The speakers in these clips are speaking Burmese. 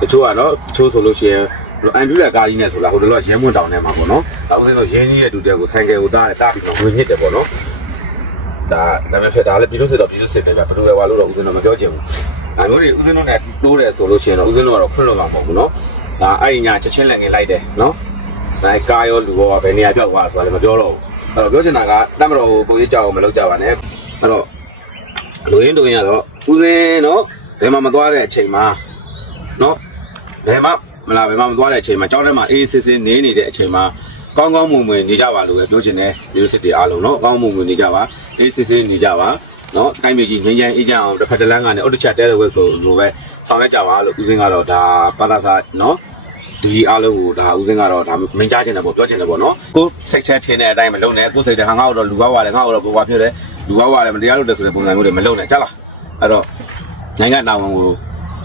တချို့ကတော့တချို့ဆိုလို့ရှိရင်အန်ဒူလာကားကြီးနဲ့ဆိုလာဟိုတလောရဲမွန်းတောင်ထဲမှာပေါ့နော်ဒါဥစဉ်တော့ရင်းကြီးရဲ့တူတဲ့ကိုဆိုင်ကယ်ကိုတားတယ်တားပြီးတော့ဝင်ညစ်တယ်ပေါ့နော်ဒါနာမည်ဖြစ်တာလည်းပြည်သူစစ်တော့ပြည်သူစစ်ပဲဗျဘယ်သူလဲဝါလို့တော့ဥစဉ်တော့မပြောချင်ဘူးအဲမျိုးတွေဥစဉ်တို့နဲ့တိုးတယ်ဆိုလို့ရှိရင်တော့ဥစဉ်တို့ကတော့ခွင့်လွှတ်မှာမဟုတ်ဘူးနော်ဒါအဲ့ဒီညာချက်ချင်းလည်းငင်လိုက်တယ်နော်ဒါကားရောလူရောဘယ်နေရာပြောက်သွားဆိုတာလည်းမပြောတော့ဘူးအဲ့တော့ပြောချင်တာကတမတော်ကိုကိုကြီးကြောက်အောင်မလုပ်ကြပါနဲ့အဲ့တော့လူရင်းတို့ရင်ကတော့ဦးစင်းနော်ဘယ်မှမသွားတဲ့အချိန်မှာနော် ဘယ်မှမလားဘယ်မှမသွားတဲ့အချိန်မှာကျောင်းထဲမှာအေးစစ်စစ်နေနေတဲ့အချိန်မှာကောင်းကောင်းမွန်မွန်နေကြပါလို့ပဲပြောချင်တယ်မျိုးစစ်တွေအားလုံးနော်ကောင်းကောင်းမွန်မွန်နေကြပါအေးစစ်စစ်နေကြပါနော်တိုင်းပြည်ကြီးငြိမ်းချမ်းအေးချမ်းအောင်တစ်ဖက်တစ်လမ်းကနေအုတ်တစ်ချက်တဲတဲ့ဝက်ဆိုလိုပဲဆောင်ရွက်ကြပါလို့ဦးစင်းကတော့ဒါပါလာစာနော်ဒီအားလုံးကိုဒါဦးစင်းကတော့ဒါမင်းကြားချင်တယ်ပေါ့ပြောချင်တယ်ပေါ့နော်ကိုစိတ်ချက်ထင်းတဲ့အတိုင်းမလုပ်နဲ့ကိုစိတ်တဲ့ဟာငါ့တော့လူကောက်ရတယ်ငါ့တော့ဘဝဖြစ်တယ်လူကောက်ရတယ်မတရားလို့တဲ့ဆိုတဲ့ပုံစံမျိုးတွေမလုပ်နဲ့ကြားလားအဲ့တော့နိုင်ငံတော်ဝန်ကို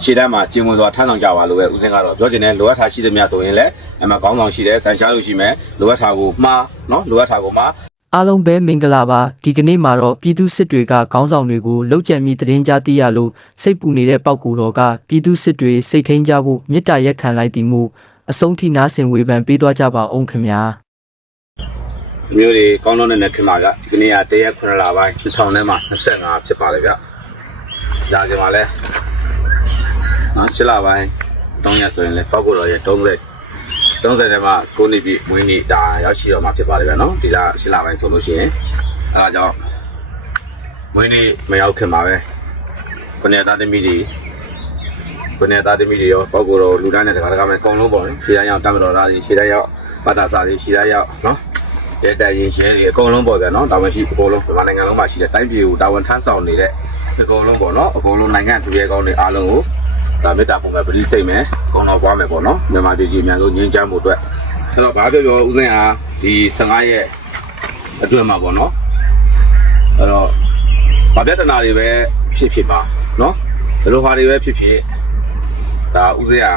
ရှေ့တန်းမှာကျင်းဝင်စွာထမ်းဆောင်ကြပါလို့ပဲဦးစင်းကတော့ပြောချင်တယ်လိုအပ်တာရှိသမျှဆိုရင်လည်းအမှကောင်းဆောင်ရှိတယ်ဆန်ရှားလို့ရှိမယ်လိုအပ်တာကိုမှားနော်လိုအပ်တာကိုမှားအားလုံးပဲမင်္ဂလာပါဒီကနေ့မှာတော့ပြည်သူစစ်တွေကခေါင်းဆောင်တွေကိုလှုပ်ကြံမိသတင်းကြားသိရလို့စိတ်ပူနေတဲ့ပောက်ကူတော်ကပြည်သူစစ်တွေစိတ်ထိန်ကြဖို့မေတ္တာရက်ခံလိုက်ပြီးမှုအဆုံးထိနာဆင်ဝေဖန်ပေးသွားကြပါအောင်ခင်ဗျာမျိုးတွေကောင်းတော့တဲ့ခင်မာကဒီနေ့ကတရက်9လပိုင်း2000ထဲမှာ25ဖြစ်ပါလေဗျ။ဒါကြမှာလဲ နော်7လပိုင်း3ရက်ဆိုရင်လဲပောက်ကိုတော်ရဲ့30 30ထဲမှာကိုနေပြီမွေးနေ့ဒါရောက်ရှိတော့မှာဖြစ်ပါလေဗျနော်ဒီလ7လပိုင်းဆိုလို့ရှိရင်အဲဒါကြောင့်မွေးနေ့မရောက်ခင်မှာပဲကိုနေသားသမီးတွေကိုနေသားသမီးတွေရောပောက်ကိုတော်လူတိုင်းနဲ့တကားတကားမဲ့အကုန်လုံးပေါ့နော်ရှေ့တိုင်းရောက်တမတော်သားတွေရှေ့တိုင်းရောက်ပတ်တာစာတွေရှေ့တိုင်းရောက်နော်ရဲတိုင်ရင်ရဲတွေအကုန်လုံးပေါ့ဗျာနော်တာဝန်ရှိအကုန်လုံးမြန်မာနိုင်ငံလုံးမှာရှိတဲ့တိုင်းပြည်ကိုတာဝန်ထမ်းဆောင်နေတဲ့အကုန်လုံးပေါ့နော်အကုန်လုံးနိုင်ငံသူရဲကောင်းတွေအားလုံးကို ဒါမေတ္တာပုံပဲပရိစိတ်မယ်ကောင်းတော့ပွားမယ်ပေါ့နော်မြန်မာပြည်ကြီးအများဆုံးငြိမ်းချမ်းမှုအတွက်အဲ့တော့ဘာပြောပြောဦးစင်းဟာဒီ15ရက်အတွင်းမှာပေါ့နော်အဲ့တော့ဘာပြဿနာတွေပဲဖြစ်ဖြစ်ပါနော်ဘယ်လိုဟာတွေပဲဖြစ်ဖြစ်ဒါဦးစင်းဟာ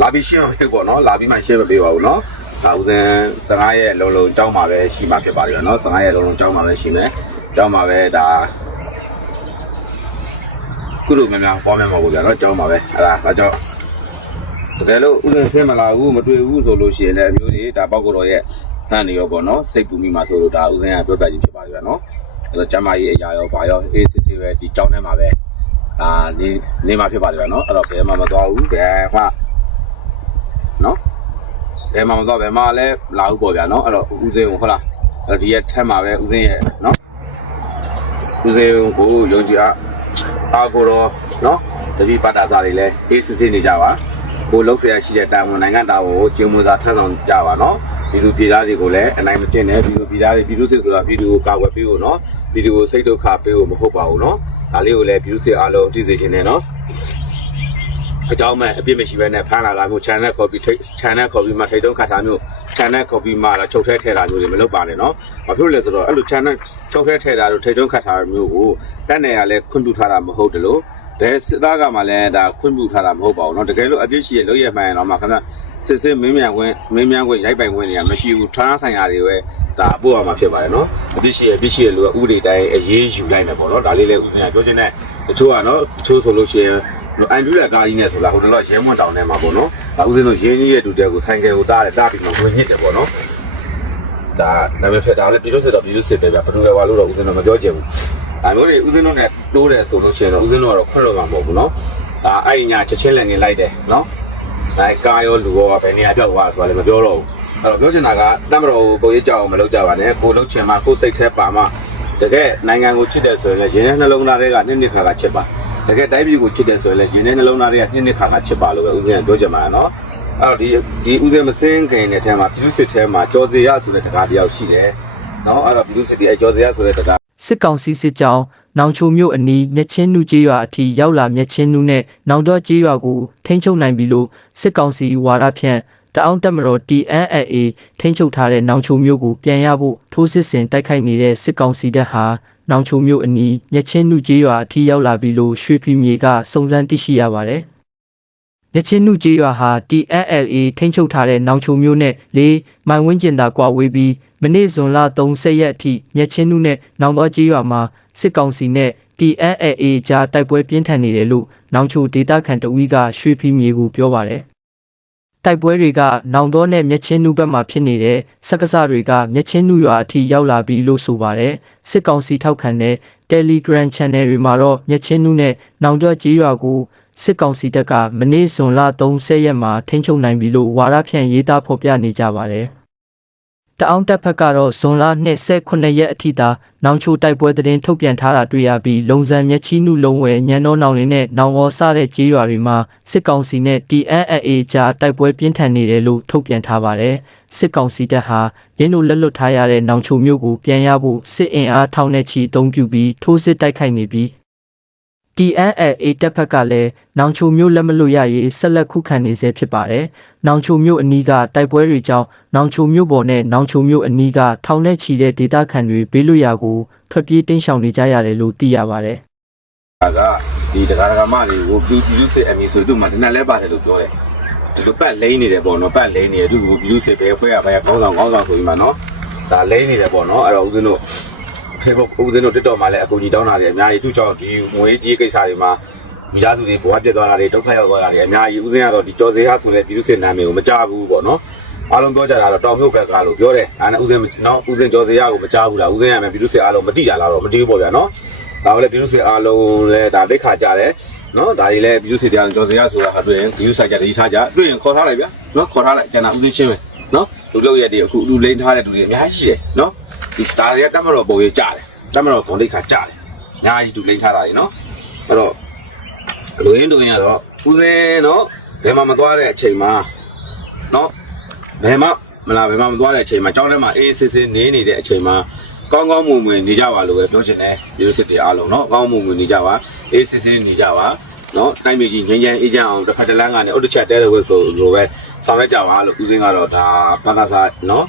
လာပြီးရှင်းမပေးပေါ့နော်လာပြီးမှရှင်းမပေးပါဘူးနော်ဒါဥစဉ်15ရက်လုံးလုံးကြောင်းမှာပဲရှိမှာဖြစ်ပါလိမ့်မယ်နော်15ရက်လုံးလုံးကြောင်းမှာပဲရှိမယ်ကြောင်းမှာပဲဒါ ကုလိုများများပေါ်မယ်မဟုတ်ဘူးဗျာနော်ကြောင်းမှာပဲအဲ့ဒါဒါကြောင့်တကယ်လို့ဥစဉ်ဆင်းမလာဘူးမတွေ့ဘူးဆိုလို့ရှိရင်လည်းအမျိုးကြီးဒါပောက်ကိုတော့ရဲ့နှံ့နေရောပေါ့နော်စိတ်ပူမိမှာဆိုလို့ဒါဥစဉ်ကပြောပြခြင်းဖြစ်ပါလိမ့်မယ်နော်အဲ့တော့ကျမကြီးအရာရောဘာရောအေးစစ်စစ်ပဲဒီကြောင်းထဲမှာပဲအာနေနေမှာဖြစ်ပါလိမ့်မယ်နော်အဲ့တော့ဘယ်မှမသွားဘူးဘယ်မှနော်ဘယ်မှာမသွားဘယ်မှာလဲလာဦးပေါ့ဗျာနော်အဲ့တော့ဦးစင်းကိုဟုတ်လားအဲ့တော့ဒီရက်ထက်မှာပဲဦးစင်းရဲ့နော်ဦးစင်းကိုယုံကြည်အား အားကိုတော့နော်တတိပတ်တာစားတွေလဲအေးစစ်စစ်နေကြပါကိုလှုပ်ရှားရှိတဲ့တာဝန်နိုင်ငံတာဝန်ကိုကျင်းမွေသာထမ်းဆောင်ကြပါနော်ပြည်သူပြည်သားတွေကိုလည်းအနိုင်မတင်နဲ့ပြည်သူပြည်သားတွေပြည်သူစစ်ဆိုတာပြည်သူကိုကာကွယ်ပေးဖို့နော်ပြည်သူကိုစိတ်ဒုက္ခပေးဖို့မဟုတ်ပါဘူးနော်ဒါလေးကိုလည်းပြည်သူစစ်အားလုံးသိစေချင်တယ်နော်အကြောင်းမဲ့အပြစ်မရှိဘဲနဲ့ဖမ်းလာတာမျိုး channel copy ထိ channel copy မှာထိတ်တုံးခတ်တာမျိုး channel copy မှာလာချုပ်ထဲထည့်တာမျိုးတွေမလုပ်ပါနဲ့เนาะ။ဘာဖြစ်လို့လဲဆိုတော့အဲ့လို channel ချုပ်ထဲထည့်တာတို့ထိတ်တုံးခတ်တာမျိုးကိုတက်နေရလဲခွင့်ပြုထားတာမဟုတ်တယ်လို့ဘယ်စစ်သားကမှလည်းဒါခွင့်ပြုထားတာမဟုတ်ပါဘူးเนาะတကယ်လို့အပြစ်ရှိရလို့ရမှန်ရင်တော့မှခဏစစ်စစ်မင်းမြန်ခွင့်မင်းမြန်ခွင့်ရိုက်ပိုင်ခွင့်တွေကမရှိဘူးဌာနဆိုင်ရာတွေပဲဒါပို့ရမှာဖြစ်ပါတယ်เนาะအပြစ်ရှိရအပြစ်ရှိရလို့ဥပဒေတိုင်းအရေးယူလိုက်မယ်ပေါ့เนาะဒါလေးလည်းဥစဉ်ကပြောချင်တဲ့တချို့ကเนาะတချို့ဆိုလို့ရှိရင် အန်ဒူလာကားကြီးနဲ့ဆိုလာဟိုတလောရဲမွန်းတောင်ထဲမှာပေါ့နော်။ ဒါဥစဉ်တို့ရင်းကြီးရဲ့တူတဲ့ကိုဆိုင်ကယ်ကိုတားတယ်တားပြီးမှဝင်ညစ်တယ်ပေါ့နော်။ဒါနာမည်ဖြစ်တာလည်းပြည်သူစစ်တော့ပြည်သူစစ်ပဲဗျ။ဘယ်သူလဲပါလို့တော့ဥစဉ်တို့မပြောချင်ဘူး။ဒါမျိုးတွေဥစဉ်တို့နဲ့တိုးတယ်ဆိုလို့ရှိရင်တော့ဥစဉ်တို့ကတော့ခွင့်လွှတ်မှာမဟုတ်ဘူးနော်။ဒါအဲ့ဒီညာချက်ချင်းလည်းနေလိုက်တယ်နော်။ဒါကားရောလူရောဘယ်နေရာပြောက်သွားဆိုတာလည်းမပြောတော့ဘူး။အဲ့တော့ပြောချင်တာကတမတော်ကိုကိုရေးကြောက်အောင်မလုပ်ကြပါနဲ့။ကိုလုံးချင်မှကိုစိတ်แท้ပါမှတကယ်နိုင်ငံကိုချစ်တယ်ဆိုရင်လည်းရင်းနှနှလုံးသားတွေကနှစ်နှစ်ခါခါချစ်ပါ။ တကယ်တိုင်းပြည်ကိုချစ်တယ်ဆိုရင်လည်းယင်းတဲ့နှလုံးသားတွေကနှစ်နှစ်ခါခါချစ်ပါလို့ပဲဦးဇင်းကပြောချင်ပါနော်အဲ့တော့ဒီဒီဦးဇင်းမစင်းခင်တဲ့ထဲမှာပြည်သူစစ်ထဲမှာကြော်စီရဆိုတဲ့တကားတယောက်ရှိတယ်နော်အဲ့တော့ပြည်သူစစ်တွေအကြော်စီရဆိုတဲ့တကားစစ်ကောင်စီစစ်ကြောင်းနောင်ချိုမြို့အနီးမြက်ချင်းနုကျေးရွာအထိရောက်လာမြက်ချင်းနုနဲ့နောင်တော့ကျေးရွာကိုထိန်းချုပ်နိုင်ပြီလို့စစ်ကောင်စီဝါဒဖြန့်တအောင်းတက်မတော် TNLA ထိန်းချုပ်ထားတဲ့နောင်ချိုမြို့ကိုပြန်ရဖို့ထိုးစစ်ဆင်တိုက်ခိုက်နေတဲ့စစ်ကောင်စီတပ်ဟာ နောင်ချိုမြို့အနီးမြက်ချင်းနုကျေးရွာအထိရောက်လာပြီလို့ရွှေဖီမြေကစုံစမ်းသိရှိရပါတယ်။မြက်ချင်းနုကျေးရွာဟာ TNLA ထိန်းချုပ်ထားတဲ့နောင်ချိုမြို့နဲ့လေးမိုင်ဝန်းကျင်သာကွာဝေးပြီးမနေ့ဇွန်လ30ရက်အထိမြက်ချင်းနုနဲ့နောင်တော့ကျေးရွာမှာစစ်ကောင်စီနဲ့ TNLA ကြားတိုက်ပွဲပြင်းထန်နေတယ်လို့နောင်ချိုဒေတာခန်တဝီကရွှေဖီမြေကိုပြောပါတယ်။ တိုက်ပွဲတွေကနောင်တော့နဲ့မြက်ချင်းနုဘက်မှာဖြစ်နေတဲ့စက္ကစတွေကမြက်ချင်းနုရွာအထိရောက်လာပြီလို့ဆိုပါတယ်။စစ်ကောင်စီထောက်ခံတဲ့ Telegram Channel တွေမှာတော့မြက်ချင်းနုနဲ့နောင်တော့ကြီးရွာကိုစစ်ကောင်စီတပ်ကမနေ့ဇွန်လ30ရက်မှာထိန်းချုပ်နိုင်ပြီလို့ဝါရဖြန့်ရေးသားဖော်ပြနေကြပါတယ်။ တအောင်တက်ဖက်ကတော့ဇွန်လ29ရက်အထိသာနောင်ချိုတိုက်ပွဲသတင်းထုတ်ပြန်ထားတာတွေ့ရပြီးလုံစံမျက်ချီနုလုံးဝဲညံတော်နောင်လင်းနဲ့နောင်ဝေါ်စတဲ့ကြေးရွာတွေမှာစစ်ကောင်စီနဲ့ TNLA ကြားတိုက်ပွဲပြင်းထန်နေတယ်လို့ထုတ်ပြန်ထားပါတယ်စစ်ကောင်စီတပ်ဟာရင်းတို့လက်လွတ်ထားရတဲ့နောင်ချိုမြို့ကိုပြန်ရဖို့စစ်အင်အားထောင်နဲ့ချီအုံပြုပြီးထိုးစစ်တိုက်ခိုက်နေပြီး TNLA တပ်ဖက်ကလည်းနောင်ချိုမြို့လက်မလွတ်ရရေးဆက်လက်ခုခံနေဆဲဖြစ်ပါတယ်။နောင်ချိုမြို့အနီးကတိုက်ပွဲတွေကြောင့်နောင်ချိုမြို့ပေါ်နဲ့နောင်ချိုမြို့အနီးကထောင်နဲ့ချီတဲ့ဒေသခံတွေဘေးလွတ်ရာကိုထွက်ပြေးတိမ်းရှောင်နေကြရတယ်လို့သိရပါတယ်ဒါကဒီတရားဓမ္မတွေကိုပြည်သူစစ်အမည်ဆိုသူ့မှာတနက်လဲပါတယ်လို့ပြောတယ်ဒီလိုပတ်လိမ့်နေတယ်ပေါ့နော်ပတ်လိမ့်နေတယ်သူကပြည်သူစစ်ပဲဖွဲ့ရပဲခေါင်းဆောင်ခေါင်းဆောင်ဆိုပြီးမှနော်ဒါလိမ့်နေတယ်ပေါ့နော်အဲ့တော့ဦးဇင်းတို့ Facebook ဦးဇင်းတို့ TikTok မှာလည်းအကူကြီးတောင်းတာတွေအများကြီးသူ့ကြောင့်ဒီငွေကြီးကိစ္စတွေမှာမိသားစုတွေဘဝပြတ်သွားတာတွေဒုက္ခရောက်သွားတာတွေအများကြီးဦးဇင်းကတော့ဒီကြော်စေရဆိုလဲပြည်သူစစ်နာမည်ကိုမကြားဘူးပေါ့နော်အားလုံးပြောကြတာတော့တောင်မြုပ်ဘက်ကလို့ပြောတယ်အဲနဲ့ဦးဇင်းနော်ဦးဇင်းကြော်စေရကိုမကြားဘူးလားဦးဇင်းရမယ်ပြည်သူစစ်အားလုံးမတိကြလားတော့မတိဘူးပေါ့ဗျာနော်ဒါလည်းပြည်သူစစ်အားလုံးလည်းဒါဒိတ်ခါကြတယ်နော်ဒါတွေလည်းပြည်သူစစ်တရားကြော်စရာဆိုတာဟာတွေ့ရင်ပြည်သူဆိုင်ကြတယ်ဒီစားကြတွေ့ရင်ခေါ်ထားလိုက်ဗျာနော်ခေါ်ထားလိုက်ကျန်တာဦးသိချင်းပဲနော်လူလောက်ရက်တွေအခုလူလိမ့်ထားတဲ့လူတွေအများကြီးရှိတယ်နော် ဒီဒါတွေကတက်မတော်ပုံရေးကြတယ်တက်မတော်ဂုံလိခါကြတယ်အများကြီးသူလိမ့်ထားတာတွေနော်အဲ့တော့လူရင်းတို့ရင်ကတော့ဦးစင်းနော်ဘယ်မှမသွားတဲ့အချိန်မှာနော်ဘယ်မှမလားဘယ်မှမသွားတဲ့အချိန်မှာကြောင်းထဲမှာအေးစစ်စစ်နေနေတဲ့အချိန်မှာကောင်းကောင်းမွန်မွန်နေကြပါလို့ပဲပြောချင်တယ်မျိုးစစ်တွေအားလုံးနော်ကောင်းမွန်မွန်နေကြပါအေးစစ်စစ်နေကြပါနော်တိုင်းပြည်ကြီးငြိမ်းချမ်းအေးချမ်းအောင်တစ်ဖက်တစ်လမ်းကနေအုတ်တစ်ချက်တဲတယ်ဝဲဆိုလိုပဲဆောင်ရွက်ကြပါလို့ဦးစင်းကတော့ဒါဘာသာစာနော်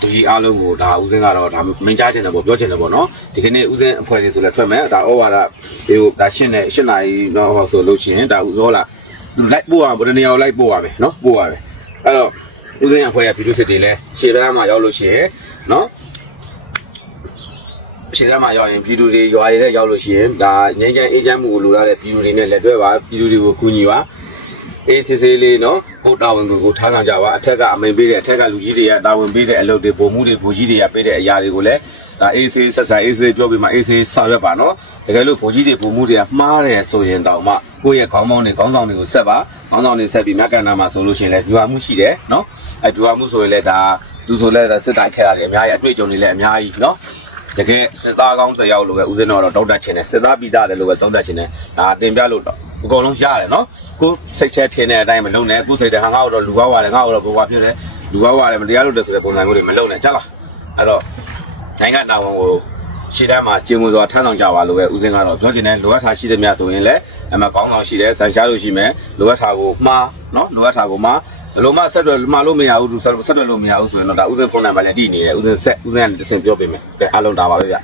လူကြီးအားလုံးကိုဒါဦးစင်းကတော့ဒါမင်းကြားချင်တယ်ပေါ့ပြောချင်တယ်ပေါ့နော်ဒီကနေ့ဦးစင်းအဖွဲ့စီဆိုလဲထွက်မယ်ဒါဩဝါဒဒီကိုဒါရှင်းနေရှင်းနိုင်တော့ဟောဆိုလို့ရှိရင်ဒါဦးစောလာလိုက်ပို့ရဗဒနေရောလိုက်ပို့ရမယ်နော်ပို့ရမယ်အဲ့တော့ဦးစင်းအဖွဲ့ရပြည်သူစစ်တွေလဲရှေ့တန်းမှာရောက်လို့ရှိရင်နော်ရှေ့တန်းမှာရောက်ရင်ပြည်သူတွေရွာတွေနဲ့ရောက်လို့ရှိရင်ဒါငြိမ်းချမ်းအေးချမ်းမှုကိုလိုလားတဲ့ပြည်သူတွေနဲ့လက်တွဲပါပြည်သူတွေကိုကူညီပါ အေးစစ်စစ်လေးနော်ကိုတာဝန်ကိုကိုထားဆောင်ကြပါအထက်ကအမိန်ပေးတဲ့အထက်ကလူကြီးတွေကတာဝန်ပေးတဲ့အလုပ်တွေပုံမှုတွေဘူကြီးတွေကပေးတဲ့အရာတွေကိုလည်းဒါအေးစစ်ဆက်ဆံအေးစစ်ပြောပြီးမှအေးစစ်ဆောင်ရွက်ပါနော်တကယ်လို့ဘူကြီးတွေပုံမှုတွေကမှားတယ်ဆိုရင်တော့မှကိုယ့်ရဲ့ခေါင်းပေါင်းတွေခေါင်းဆောင်တွေကိုဆက်ပါခေါင်းဆောင်တွေဆက်ပြီးမြတ်ကန္နာမှာဆိုလို့ရှိရင်လည်းဒီဟာမှုရှိတယ်နော်အဲဒီဟာမှုဆိုရင်လည်းဒါသူဆိုလည်းစစ်တိုင်းခဲတာတွေအများကြီးအတွေ့အကြုံတွေလည်းအများကြီးနော် တကယ်စစ်သားကောင်းတစ်ယောက်လိုပဲဦးဇင်းတော်တော့တောက်တက်ခြင်းနဲ့စစ်သားပိသားတယ်လို့ပဲတောက်တက်ခြင်းနဲ့ဒါတင်ပြလို့တော့အကုန်လုံးရတယ်နော်ကိုစိတ်ချက်ထင်းတဲ့အတိုင်းမလုပ်နဲ့ကိုစိတ်တဲ့ဟာငါ့တော့လူကောင်းပါတယ်ငါ့တော့ဘဝဖြစ်တယ်လူကောင်းပါတယ်မတရားလို့တဲ့ဆိုတဲ့ပုံစံမျိုးတွေမလုပ်နဲ့ကြလားအဲ့တော့နိုင်ငံတော်ဝန်ကိုရှေ့တန်းမှာကျင်းမှုစွာထမ်းဆောင်ကြပါလို့ပဲဦးစင်းကတော့ပြောချင်တယ်လိုအပ်တာရှိတဲ့များဆိုရင်လည်းအမှကောင်းဆောင်ရှိတယ်ဆန်ရှားလို့ရှိမယ်လိုအပ်တာကိုမှားနော်လိုအပ်တာကိုမှား ဘလို့မဆက်တော့မှားလို့မရဘူးသူဆက်တော့လို့မရဘူးဆိုရင်တော့ဒါဦးစင်းဖုန်းနံပါတ်လည်းတည်နေတယ်ဦးစင်းဆက်ဦးစင်းကတစ်ဆင့်ပြောပေးမယ်ကဲအားလုံးဒါပါပဲဗျ